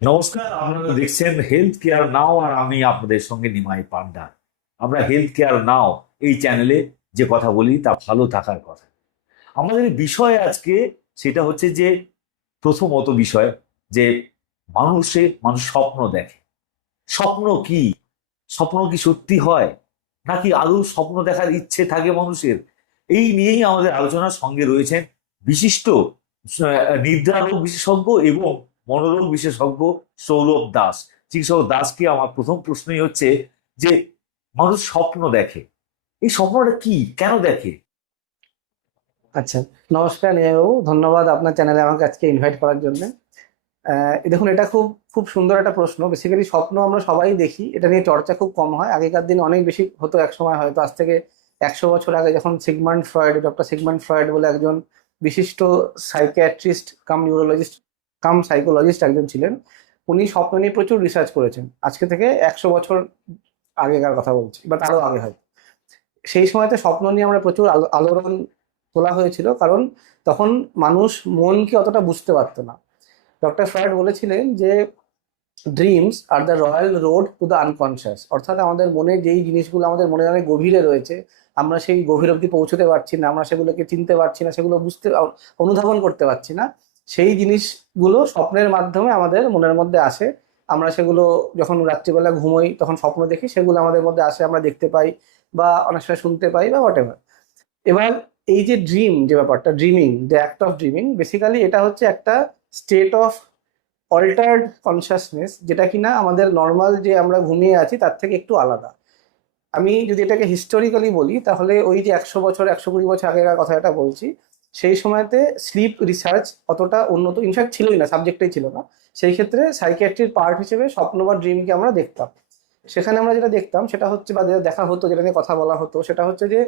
নমস্কার আপনারা দেখছেন হেলথ কেয়ার নাও আর আমি আপনাদের সঙ্গে নিমাই পান্ডা আমরা হেলথ কেয়ার নাও এই চ্যানেলে যে কথা বলি তা ভালো থাকার কথা। আমাদের বিষয় আজকে সেটা হচ্ছে যে প্রথমত বিষয় যে মানুষে মানুষ স্বপ্ন দেখে। স্বপ্ন কি? স্বপ্ন কি সত্যি হয়? নাকি আদৌ স্বপ্ন দেখার ইচ্ছে থাকে মানুষের? এই নিয়েই আমাদের আলোচনার সঙ্গে রয়েছেন বিশিষ্ট আহ, নিদ্রা রোগ বিশেষজ্ঞ এবং মনোরোগ বিশেষজ্ঞ সৌরভ দাস। চিকিৎসক দাসকে আমার প্রথম প্রশ্নই হচ্ছে যে, মানুষ স্বপ্ন দেখে। এই স্বপ্নটা কি? কেন দেখে? আচ্ছা নমস্কার ধন্যবাদ আপনার চ্যানেলে আমাকে আজকে ইনভাইট করার জন্য। দেখুন, এটা খুব খুব সুন্দর একটা প্রশ্ন। বেসিক্যালি স্বপ্ন আমরা সবাই দেখি। এটা নিয়ে চর্চা খুব কম হয়। আগেকার দিন অনেক বেশি হতো এক সময়, হয়তো আজ থেকে একশো বছর আগে যখন Sigmund Freud doctor Sigmund Freud বলে একজন বিশিষ্ট psychiatrist cum neurologist cum psychologist একজন ছিলেন, উনি স্বপ্ন নিয়ে প্রচুর রিসার্চ করেছেন। আজকে থেকে একশো বছর আগেকার কথা বলছি বা তারও আগে হয়। সেই সময়তে স্বপ্ন নিয়ে আমরা প্রচুর আলো- আলোড়ন তোলা হয়েছিল, কারণ তখন মানুষ মনকে অতটা বুঝতে পারতো না। ডক্টর ফ্রয়েড বলেছিলেন যে dreams are the royal road to the unconscious অর্থাৎ আমাদের মনে যেই জিনিসগুলো আমাদের মনে অনেক গভীরে রয়েছে, আমরা সেই গভীর অবধি পৌঁছতে পারছি না, আমরা সেগুলোকে চিনতে পারছি না, সেগুলো বুঝতে, অনুধাবন করতে পারছি না। সেই জিনিসগুলো স্বপ্নের মাধ্যমে আমাদের মনের মধ্যে আসে। আমরা সেগুলো যখন রাত্রিবেলা ঘুমোই, তখন স্বপ্ন দেখি, সেগুলো আমাদের মধ্যে আসে, আমরা দেখতে পাই বা অনেক সময় শুনতে পাই বা হোয়াট এবার এই যে ড্রিম যে ব্যাপারটা dreaming the act of dreaming basically এটা হচ্ছে একটা স্টেট অফ অল্টার্ড কনসিয়াসনেস যেটা কিনা আমাদের নর্মাল যে আমরা ঘুমিয়ে আছি, তার থেকে একটু আলাদা। আমি যদি এটাকে হিস্টোরিক্যালি বলি, তাহলে ওই যে একশো বছর, একশো কুড়ি বছর আগেকার কথা এটা বলছি সেই সময়তে স্লিপ রিসার্চ অতটা উন্নত ইনফ্যাক্ট ছিলই না সাবজেক্টেই ছিল না। সেই ক্ষেত্রে সাইকিয়াট্রির পার্ট হিসেবে স্বপ্ন বা ড্রিমকে আমরা দেখতাম। সেখানে আমরা যেটা দেখতাম সেটা হচ্ছে বা দেখা হতো, যেটা নিয়ে কথা বলা হতো, সেটা হচ্ছে যে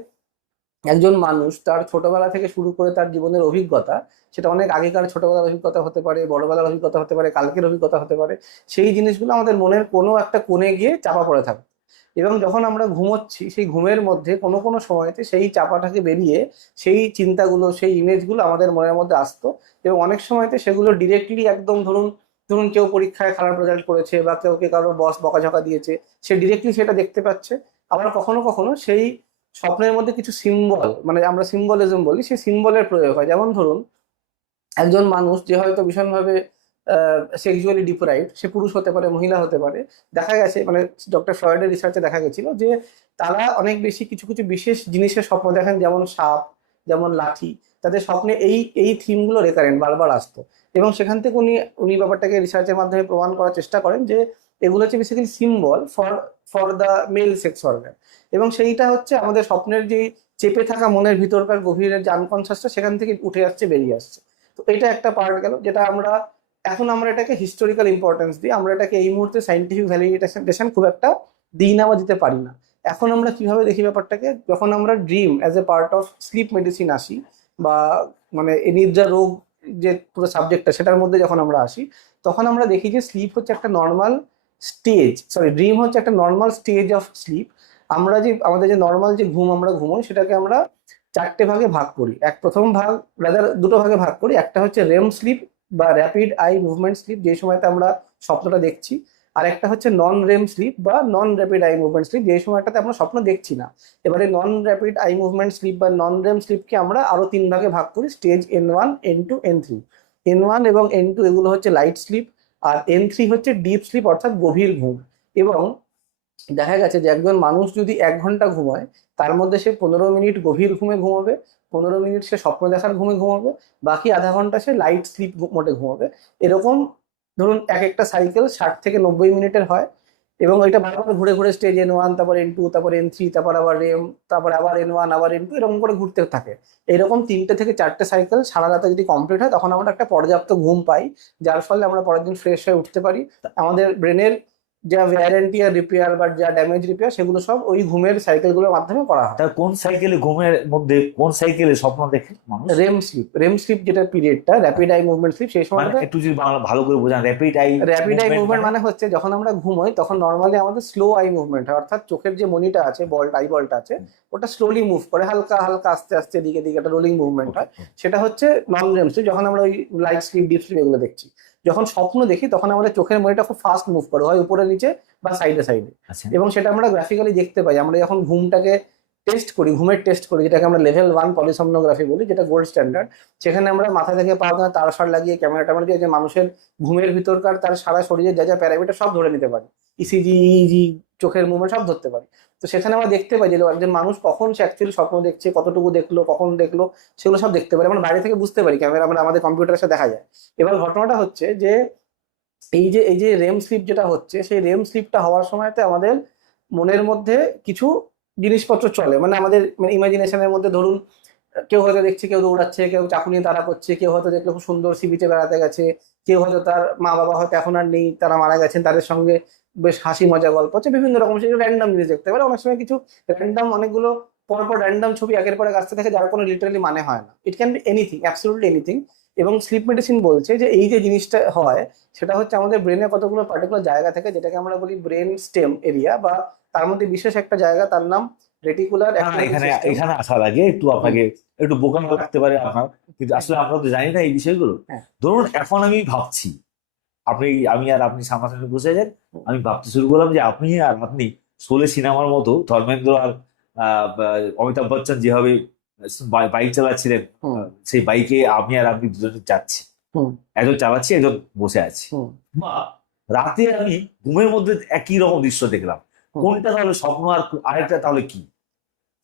একজন মানুষ তার ছোটবেলা থেকে শুরু করে তার জীবনের অভিজ্ঞতা, সেটা অনেক আগেকার ছোটবেলার অভিজ্ঞতা হতে পারে, বড়বেলার অভিজ্ঞতা হতে পারে, কালকের অভিজ্ঞতা হতে পারে, সেই জিনিসগুলো আমাদের মনের কোনো একটা কোণে গিয়ে চাপা পড়ে থাকে। এবং যখন আমরা ঘুমোচ্ছি, সেই ঘুমের মধ্যে কোনো কোনো সময়তে সেই চাপাটাকে বেরিয়ে সেই চিন্তাগুলো, সেই ইমেজগুলো আমাদের মনের মধ্যে আসতো এবং অনেক সময়তে সেগুলো ডিরেক্টলি একদম ধরুন ধরুন কেউ পরীক্ষায় খারাপ রেজাল্ট করেছে বা কেউ কে কারও বস বকাঝকা দিয়েছে, সে ডিরেক্টলি সেটা দেখতে পাচ্ছে। আবার কখনো কখনো সেই স্বপ্নের মধ্যে কিছু সিম্বল মানে আমরা সিম্বলিজম বলি, সেই সিম্বলের প্রয়োগ হয়। যেমন ধরুন, একজন মানুষ যে হয়তো ভীষণভাবে সেক্সুয়ালি ডিপ্রাইভ সে পুরুষ হতে পারে, মহিলা হতে পারে। দেখা গেছে মানে ডক্টর ফ্রয়েডের রিসার্চে দেখা গেছিল যে তারা অনেক বেশি কিছু কিছু বিশেষ জিনিসের স্বপ্ন দেখেন, যেমন সাপ, যেমন লাঠি। তাদের স্বপ্নে এই এই থিমগুলো রেকারেন্ট বারবার আসতো। এবং সেখান থেকে উনি উনি ব্যাপারটাকে রিসার্চের মাধ্যমে প্রমাণ করার চেষ্টা করেন যে এগুলো হচ্ছে basically symbol for for the male sex organ এবং সেইটা হচ্ছে আমাদের স্বপ্নের যে চেপে থাকা মনের ভিতরকার গভীরের যে আনকনসিয়াসটা সেখান থেকে উঠে আসছে, বেরিয়ে আসছে। তো এটা একটা পার্ট গেল, যেটা আমরা এখন আমরা এটাকে হিস্টোরিক্যাল ইম্পর্টেন্স দিই আমরা এটাকে এই মুহূর্তে সাইন্টিফিক ভ্যালিডেশন খুব একটা দিই না বা দিতে পারি না। এখন আমরা কীভাবে দেখি ব্যাপারটাকে? যখন আমরা dream as a part of sleep medicine আসি বা মানে নিদ্রা রোগ যে পুরো সাবজেক্টটা সেটার মধ্যে যখন আমরা আসি, তখন আমরা দেখি যে স্লিপ হচ্ছে একটা নর্মাল স্টেজ সরি ড্রিম হচ্ছে একটা নর্মাল স্টেজ অফ স্লিপ আমরা যে, আমাদের যে নর্মাল যে ঘুম আমরা ঘুমোই, সেটাকে আমরা চারটে ভাগে ভাগ করি। এক প্রথম ভাগ রাদার দুটো ভাগে ভাগ করি। একটা হচ্ছে রেম স্লিপ বা র্যাপিড আই মুভমেন্ট স্লিপ যে সময়তে আমরা স্বপ্নটা দেখছি। আর একটা হচ্ছে নন রেম স্লিপ বা non rapid eye movement sleep যে সময়টাতে আমরা স্বপ্ন দেখছি না। এবারে non rapid eye movement sleep বা নন রেম স্লিপকে আমরা আরও তিন ভাগে ভাগ করি stage N one N two N three N one এবং এন টু এগুলো হচ্ছে লাইট স্লিপ আর এন থ্রি হচ্ছে ডিপ স্লিপ অর্থাৎ গভীর ঘুম। এবং দেখা গেছে যে একজন মানুষ যদি এক ঘণ্টা ঘুমায়, তার মধ্যে সে পনেরো মিনিট গভীর ঘুমে ঘুমাবে পনেরো মিনিট সে স্বপ্ন দেখার ঘুমে ঘুমাবে, বাকি আধা ঘণ্টা সে লাইট স্লিপ মোডে ঘুমাবে। এরকম ধরুন এক একটা সাইকেল ষাট থেকে নব্বই মিনিটের হয় এবং এটা বারবার ঘুরে ঘুরে স্টেজ এন ওয়ান তারপর এন টু তারপর এন থ্রি তারপর আবার রেম তারপর আবার এন ওয়ান আবার এন টু এরকম করে ঘুরতে থাকে। এরকম তিনটে থেকে চারটে সাইকেল সারা রাতে যদি কমপ্লিট হয়, তখন আমরা একটা পর্যাপ্ত ঘুম পাই, যার ফলে আমরা পরের দিন ফ্রেশ হয়ে উঠতে পারি। আমাদের ব্রেনের যা ওয়ারেন্টি আর রিপেয়ার বা যা ড্যামেজ রিপেয়ার সেগুলো সব ওই ঘুমের সাইকেলগুলোর মাধ্যমে করা হয়। তা কোন সাইকেলে ঘুমের মধ্যে কোন সাইকেলে স্বপ্ন দেখে মানুষ? রেম স্লিপ রেম স্লিপ যেটা পিরিয়ডটা র্যাপিড আই মুভমেন্ট স্লিপ সেই মানে একটু যদি ভালো করে বোঝান rapid eye rapid eye movement মানে? হচ্ছে যখন আমরা ঘুমোই তখন নর্মালি আমাদের স্লো আই মুভমেন্ট হয় অর্থাৎ চোখের যে মনিটা আছে বলটা আই বলটা আছে ওটা স্লোলি মুভ করে হালকা হালকা আস্তে আস্তে দিকে দিকে একটা রোলিং মুভমেন্ট হয়। সেটা হচ্ছে নন রেম স্লিপ যখন আমরা ওই লাইট স্লিপ ডিপ স্লিপ এগুলো দেখছি। যখন স্বপ্ন দেখি তখন আমাদের চোখের মনিটা খুব ফাস্ট মুভ করে হয় উপরে নিচে বা সাইডে সাইডে আচ্ছা। এবং সেটা আমরা গ্রাফিক্যালি দেখতে পাই। আমরা যখন ঘুমটাকে টেস্ট করি ঘুমের টেস্ট করি যেটাকে আমরা লেভেল ওয়ান পলিসমনোগ্রাফি বলি যেটা গোল্ড স্ট্যান্ডার্ড সেখানে আমরা মাথা থেকে পা তার সার লাগিয়ে ক্যামেরা ট্যামেরা দিয়ে যে মানুষের ঘুমের ভিতরকার তার সারা শরীরের যা যা প্যারামিটার সব ধরে নিতে পারি। ইসিজি ইজি চোখের মুভমেন্ট সব ধরতে পারি। তো সেখানে আমরা দেখতে পাই যে একজন মানুষ কখন সে অ্যাকচুয়ালি স্বপ্ন দেখছে, কতটুকু দেখল, কখন দেখল, সেগুলো সব দেখতে পারি। আমরা বাইরে থেকে বুঝতে পারি ক্যামেরা আমরা আমাদের কম্পিউটারের সাথে দেখা যায়। এবার ঘটনাটা হচ্ছে যে এই যে এই যে রেম স্লিপ যেটা হচ্ছে, সেই রেম স্লিপটা হওয়ার সময়তে আমাদের মনের মধ্যে কিছু জিনিসপত্র চলে। মানে আমাদের মানে ইমাজিনেশনের মধ্যে ধরুন, কেউ হয়তো দেখছে, কেউ দৌড়াচ্ছে, কেউ চাকু নিয়ে তারা করছে, কেউ হয়তো দেখল খুব সুন্দর সি বিচে বেড়াতে গেছে, কেউ হয়তো তার মা বাবা হয়তো এখন আর নেই, তারা মারা গেছেন, তাদের সঙ্গে বেশ হাসি মজা গল্প হচ্ছে। বিভিন্ন রকম সেগুলো র্যান্ডাম জিনিস দেখতে পারে অনেক সময় কিছু র্যান্ডাম অনেকগুলো পরপর র্যান্ডাম ছবি একের পরে আসতে থাকে যার কোনো লিটারালি মানে হয় না। It can be anything absolutely anything এবং স্লিপ মেডিসিন বলছে যে এই যে জিনিসটা হয় সেটা হচ্ছে আমাদের ব্রেনে কতগুলো পার্টিকুলার জায়গা থাকে যেটাকে আমরা বলি ব্রেন স্টেম এরিয়া বা তার মধ্যে বিশেষ একটা জায়গা তার নাম রেটিকুলার না, এখানে এখানে আসার আগে একটু আপনাকে একটু বোকাম লাগতে পারে আপনার। কিন্তু আসলে আমরা তো জানি না এই বিষয়গুলো। হ্যাঁ। ধরুন এখন আমি ভাবছি আপনি আমি আর আপনি সামনাসামনি বসে যান আমি ভাবতে শুরু করলাম যে আপনি আর আপনি শোলে সিনেমার মতো ধর্মেন্দ্র আর অমিতাভ বচ্চন যেভাবে বাইক চালাচ্ছিলেন সেই বাইকে আমি আর আপনি দুজনে যাচ্ছি। একজন চালাচ্ছি একজন বসে আছি। বা রাতে আমি ঘুমের মধ্যে একই রকম দৃশ্য দেখলাম। কোনটা তাহলে স্বপ্ন আর আরেকটা তাহলে কি?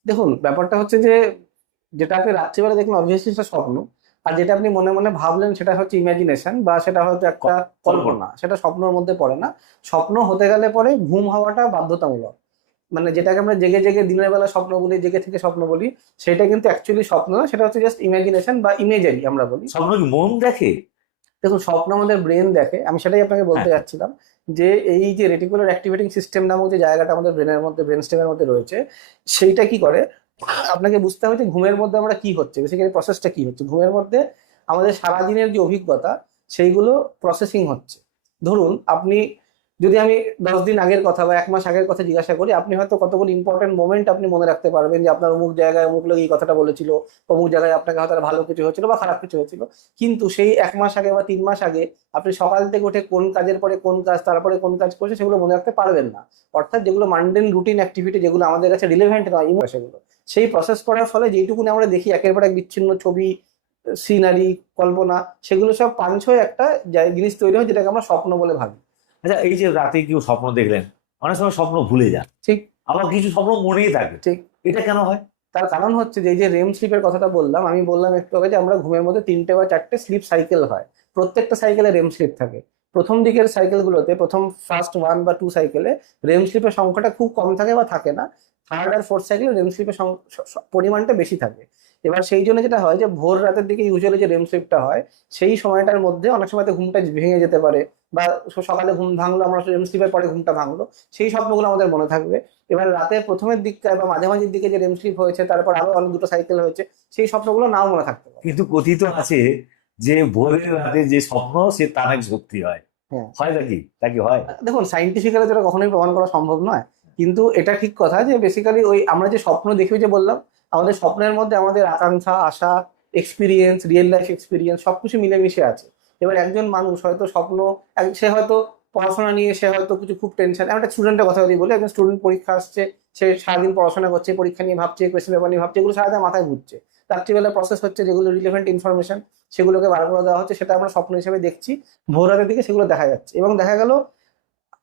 দেখুন ব্যাপারটা হচ্ছে যে যেটা আপনি রাত্রিবেলা দেখলেন অবভিয়াসলি সেটা স্বপ্ন। আর যেটা আপনি মনে মনে ভাবলেন সেটা হচ্ছে ইমাজিনেশন বা সেটা হয়তো একটা কল্পনা। সেটা স্বপ্নের মধ্যে পড়ে না। স্বপ্ন হতে গেলে পরে ঘুম হওয়াটা বাধ্যতামূলক। মানে যেটাকে আমরা জেগে জেগে দিনের বেলা স্বপ্ন বলি জেগে থেকে স্বপ্ন বলি সেটা কিন্তু অ্যাকচুয়ালি স্বপ্ন না সেটা হচ্ছে জাস্ট ইমাজিনেশন বা ইমেজারি আমরা বলি। স্বপ্ন কি মন দেখে? দেখুন স্বপ্ন আমাদের ব্রেন দেখে। আমি সেটাই আপনাকে বলতে হ্যাঁ। যাচ্ছিলাম যে এই যে রেটিকুলার অ্যাক্টিভেটিং সিস্টেম নামক যে জায়গাটা আমাদের ব্রেনের মধ্যে ব্রেন স্টেমের মধ্যে রয়েছে সেইটা কি করে? আপনাকে বুঝতে হবে যে ঘুমের মধ্যে আমরা কি হচ্ছে বেসিক্যালি প্রসেসটা কি হচ্ছে। ঘুমের মধ্যে আমাদের সারাদিনের যে অভিজ্ঞতা, সেইগুলো প্রসেসিং হচ্ছে। ধরুন, আপনি যদি আমি দশ দিন আগের কথা বা এক মাস আগের কথা জিজ্ঞাসা করি, আপনি হয়তো কতগুলো ইম্পর্টেন্ট মোমেন্ট আপনি মনে রাখতে পারবেন যে আপনার অমুক জায়গায় অমুক লোক এই কথাটা বলেছিল অমুক জায়গায় আপনাকে হয়তো ভালো কিছু হয়েছিল বা খারাপ কিছু হয়েছিল। কিন্তু সেই এক মাস আগে বা তিন মাস আগে আপনি সকাল থেকে উঠে কোন কাজের পরে কোন কাজ, তারপরে কোন কাজ করছে সেগুলো মনে রাখতে পারবেন না। অর্থাৎ যেগুলো মান্ডেন রুটিন অ্যাক্টিভিটি যেগুলো আমাদের কাছে রিলেভেন্ট নয় সেগুলো। সেই প্রসেস করার ফলে যেইটুকুনি আমরা দেখি একের পর এক বিচ্ছিন্ন ছবি সিনারি কল্পনা সেগুলো সব পাঞ্চ হয়ে একটা জিনিস তৈরি হয় যেটাকে আমরা স্বপ্ন বলে ভাবি। আচ্ছা এই যে রাতে কেউ স্বপ্ন দেখলেন অনেক সময় স্বপ্ন ভুলে যান। ঠিক। আবার কিছু স্বপ্ন মনেই থাকে। ঠিক। এটা কেন হয়? তার কারণ হচ্ছে যে এই যে রেম স্লিপের কথাটা বললাম আমি বললাম একটু আগে যে আমরা ঘুমের মধ্যে তিনটে বা চারটে স্লিপ সাইকেল হয়। প্রত্যেকটা সাইকেলে রেম স্লিপ থাকে। প্রথম দিকের সাইকেলগুলোতে প্রথম ফার্স্ট ওয়ান বা টু সাইকেলে রেম স্লিপের সংখ্যাটা খুব কম থাকে বা থাকে না। থার্ড আর ফোর্থ সাইকেলে রেম স্লিপের পরিমাণটা বেশি থাকে। এবার সেই জন্য যেটা হয় যে ভোর রাতের দিকে ইউজুয়ালি যে রেম স্লিপটা হয় সেই সময়টার মধ্যে অনেক সময় ঘুমটা ভেঙে যেতে পারে বা সকালে ঘুম ভাঙলো আমরা রেম স্লিপের পরে ঘুমটা ভাঙলো সেই স্বপ্নগুলো আমাদের মনে থাকবে। এবার রাতের প্রথমের দিকটায় বা মাঝামাঝির দিকে যে রেম স্লিপ হয়েছে তারপর আরও অনেক দুটো সাইকেল হয়েছে সেই স্বপ্নগুলো নাও মনে থাকতে পারে। কিন্তু কথিত আছে যে ভোরের রাতে যে স্বপ্ন সে তার এক শক্তি হয়। হ্যাঁ। হয় নাকি? তা কি হয়? দেখুন সাইন্টিফিক্যালি যেটা কখনোই প্রমাণ করা সম্ভব নয়। কিন্তু এটা ঠিক কথা যে বেসিক্যালি ওই আমরা যে স্বপ্ন দেখি যে বললাম, আমাদের স্বপ্নের মধ্যে আমাদের আকাঙ্ক্ষা, আশা এক্সপিরিয়েন্স রিয়েল লাইফ এক্সপিরিয়েন্স সবকিছু মিলেমিশে আছে। এবার একজন মানুষ হয়তো স্বপ্ন সে হয়তো পড়াশোনা নিয়ে, সে হয়তো কিছু খুব টেনশন আমি একটা স্টুডেন্টের কথা যদি বলি, একজন স্টুডেন্ট পরীক্ষা আসছে, সে সারাদিন পড়াশোনা করছে, পরীক্ষা নিয়ে ভাবছে কোয়েশ্চেন পেপার নিয়ে ভাবছে, এগুলো সারাদিন মাথায় ঘুরছে। রাত্রিবেলা প্রসেস হচ্ছে, যেগুলো রিলেভেন্ট ইনফরমেশন সেগুলোকে বার করে দেওয়া হচ্ছে, সেটা আমরা স্বপ্ন হিসেবে দেখছি, ভোর দিকে সেগুলো দেখা যাচ্ছে। এবং দেখা গেল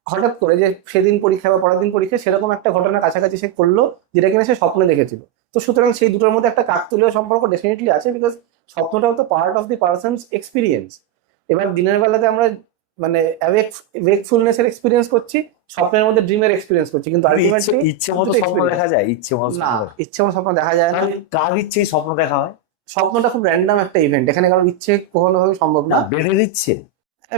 হঠাৎ করে যে সেদিন পরীক্ষা বা পরের দিন পরীক্ষা সেরকম একটা ঘটনা কাছাকাছি সে করল যেটা কিনা সে স্বপ্নে দেখেছিল। তো সুতরাং সেই দুটোর মধ্যে একটা কাকতুলীয় সম্পর্ক ডেফিনেটলি আছে বিকজ স্বপ্নটাও তো part of the person's experience এবার দিনের বেলাতে আমরা মানে ওয়েকফুলনেস এর এক্সপিরিয়েন্স করছি স্বপ্নের মধ্যে ড্রিমের এক্সপিরিয়েন্স করছি কিন্তু আলটিমেটলি ইচ্ছে মতো স্বপ্ন দেখা যায় ইচ্ছে মতো না ইচ্ছে মতো স্বপ্ন দেখা যায় না। কার ইচ্ছেই স্বপ্ন দেখা হয়? স্বপ্নটা খুব র্যান্ডাম একটা ইভেন্ট এখানে কারোর ইচ্ছে কখনো ভাবে সম্ভব না। না বেড়ে দিচ্ছে।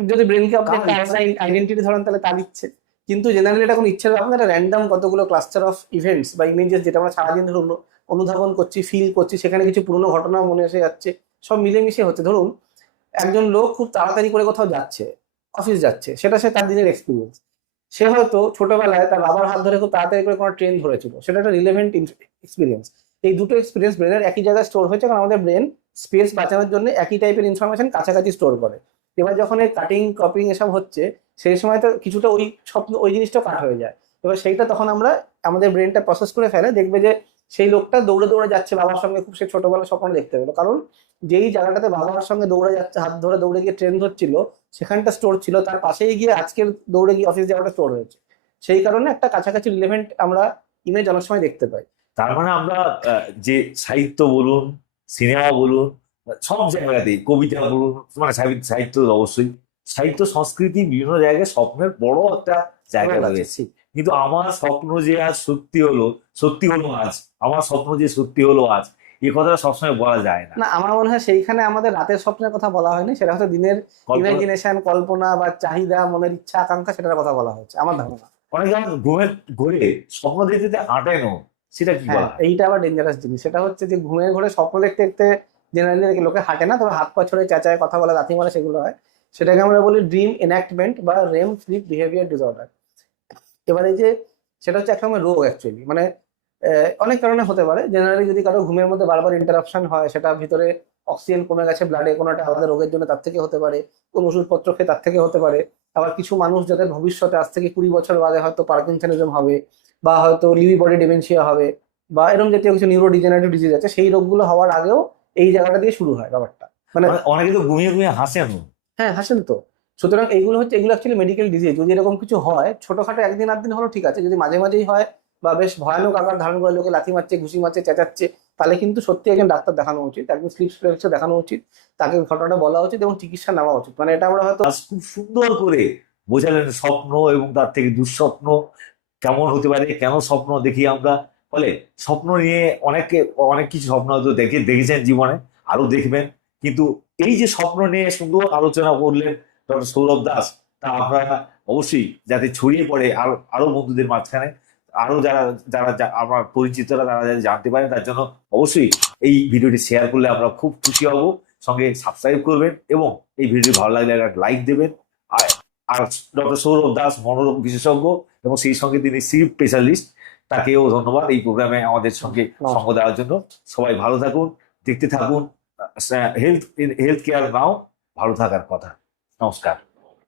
যদি ব্রেনকে আপনি ইচ্ছে? আইডেন্টিটি ধরেন তাহলে তা ইচ্ছে কিন্তু জেনারেলি এটা কোনো ইচ্ছের ব্যাপার এটা র্যান্ডাম কতগুলো ক্লাস্টার অফ ইভেন্টস বা ইমেজেস যেটা আমরা সারাদিন ধরে অনু- অনুধাবন করছি ফিল করছি সেখানে কিছু পুরনো ঘটনা মনে এসে যাচ্ছে সব মিলেমিশে হচ্ছে। ধরুন একজন লোক খুব তাড়াতাড়ি করে কোথাও যাচ্ছে অফিস যাচ্ছে সেটা সে তার দিনের এক্সপিরিয়েন্স সে হয়তো ছোটবেলায় তার বাবার হাত ধরে খুব তাড়াতাড়ি করে কোনো ট্রেন ধরেছিল সেটা একটা রিলেভেন্ট এক্সপিরিয়েন্স এই দুটো এক্সপিরিয়েন্স ব্রেনের একই জায়গায় স্টোর হয়েছে কারণ আমাদের ব্রেন স্পেস বাঁচানোর জন্য একই টাইপের ইনফরমেশন কাছাকাছি স্টোর করে। এবার যখন এই কাটিং কপিং এসব হচ্ছে, সেই সময় তো কিছুটা ওই স্বপ্ন ওই জিনিসটা কাট হয়ে যায়। এবার সেইটা তখন আমরা আমাদের ব্রেনটা প্রসেস করে ফেলে, দেখবে যে সেই লোকটা দৌড়ে দৌড়ে যাচ্ছে বাবার সঙ্গে, খুব সে ছোটবেলার স্বপ্ন দেখতে পেল। কারণ যেই জায়গাটাতে বাবার সঙ্গে দৌড়ে যাচ্ছে, হাত ধরে দৌড়ে গিয়ে ট্রেন ধরছিল, সেখানটা স্টোর ছিল, তার পাশেই গিয়ে আজকের দৌড়ে গিয়ে অফিস যাওয়াটা স্টোর হয়েছে। সেই কারণে একটা কাছাকাছি রিলেভেন্ট আমরা ইমেজ অনেক সময় দেখতে পাই। তার মানে আমরা যে সাহিত্য বলুন, সিনেমা বলুন সব জায়গাতেই কবিতা বলুন মানে সাহিত্য অবশ্যই। সাহিত্য সংস্কৃতি বিভিন্ন জায়গায় স্বপ্নের বড় একটা জায়গা রয়েছে। কিন্তু আমার স্বপ্ন যে আজ সত্যি হলো সত্যি হলো আজ আমার স্বপ্ন যে সত্যি হলো আজ এই কথাটা সবসময় বলা যায় না। না আমার মনে হয় সেইখানে আমাদের রাতের স্বপ্নের কথা বলা হয়নি সেটা হচ্ছে দিনের ইমাজিনেশন কল্পনা বা চাহিদা মনের ইচ্ছা আকাঙ্ক্ষা সেটার কথা বলা হচ্ছে আমার ধারণা। অনেকে আমার ঘুমের ঘুরে স্বপ্ন দেখতে দেখতে সেটা কি হ্যাঁ এইটা আবার ডেঞ্জারাস জিনিস সেটা হচ্ছে যে ঘুমের ঘরে স্বপ্ন দেখতে দেখতে জেনারেলি লোকে হাঁটে না তবে হাত পা ছড়ে চেঁচায়, কথা বলে, দাঁতি মারে, সেগুলো হয়। সেটাকে আমরা বলি ড্রিম এনাক্টমেন্ট বা রেম স্লিপ বিহেভিয়ার ডিসঅর্ডার এবার যে, সেটা হচ্ছে একসময় রোগ অ্যাকচুয়ালি মানে অনেক কারণে হতে পারে। জেনারেলি যদি কারও ঘুমের মধ্যে বারবার ইন্টারাপশন হয়, সেটা ভিতরে অক্সিজেন কমে গেছে ব্লাডে কোনো একটা আলাদা রোগের জন্য তার থেকে হতে পারে, কোন ওষুধপত্র খেয়ে তার থেকে হতে পারে। আবার কিছু মানুষ যাদের ভবিষ্যতে আজ থেকে কুড়ি বছর বাদে হয়তো পার্কিনসনিজম হবে, বা হয়তো লিভি বডি ডিমেনশিয়া হবে, বা এরকম জাতীয় কিছু নিউরো ডিজেনারেটিভ ডিজিজ আছে, সেই রোগগুলো হওয়ার আগেও এই জায়গাটা দিয়ে শুরু হয় ব্যাপারটা। মানে অনেকে তো ঘুমিয়ে ঘুমিয়ে হাসেনও হ্যাঁ হাসেন তো। সুতরাং এইগুলো হচ্ছে এগুলো অ্যাকচুয়ালি মেডিকেল ডিজিজ যদি এরকম কিছু হয় ছোটখাটো একদিন আধ দিন হলো ঠিক আছে। যদি মাঝে মাঝেই হয় বা বেশ ভয়ানক আকার ধারণ করে লোকে লাথি মারছে ঘুষি মারছে চেঁচাচ্ছে তাহলে কিন্তু সত্যি একজন ডাক্তার দেখানো উচিত একজন স্লিপ স্পেশালিস্ট দেখানো উচিত তাকে ঘটনাটা বলা উচিত এবং চিকিৎসা নেওয়া উচিত। মানে এটা আমরা হয়তো খুব সুন্দর করে বোঝালেন স্বপ্ন এবং তার থেকে দুঃস্বপ্ন কেমন হতে পারে কেন স্বপ্ন দেখি আমরা ফলে স্বপ্ন নিয়ে অনেকে অনেক কিছু স্বপ্ন হয়তো দেখে, দেখেছেন জীবনে আরও দেখবেন। কিন্তু এই যে স্বপ্ন নিয়ে সুন্দর আলোচনা করলেন ডক্টর সৌরভ দাস, তা আপনারা অবশ্যই যাতে ছড়িয়ে পড়ে আরও আরও বন্ধুদের মাঝখানে, আরও যারা যারা আমার পরিচিতরা তারা যাতে জানতে পারেন, তার জন্য অবশ্যই এই ভিডিওটি শেয়ার করলে আমরা খুব খুশি হব। সঙ্গে সাবস্ক্রাইব করবেন এবং এই ভিডিও ভালো লাগলে একটা লাইক দেবেন। আর আর ডক্টর সৌরভ দাস মনোরোগ বিশেষজ্ঞ এবং সেই সঙ্গে তিনি স্লিপ স্পেশালিস্ট তাকেও ধন্যবাদ এই প্রোগ্রামে আমাদের সঙ্গে সঙ্গ দেওয়ার জন্য। সবাই ভালো থাকুন দেখতে থাকুন হেলথ হেলথ কেয়ার নাও ভালো থাকার কথা। নমস্কার।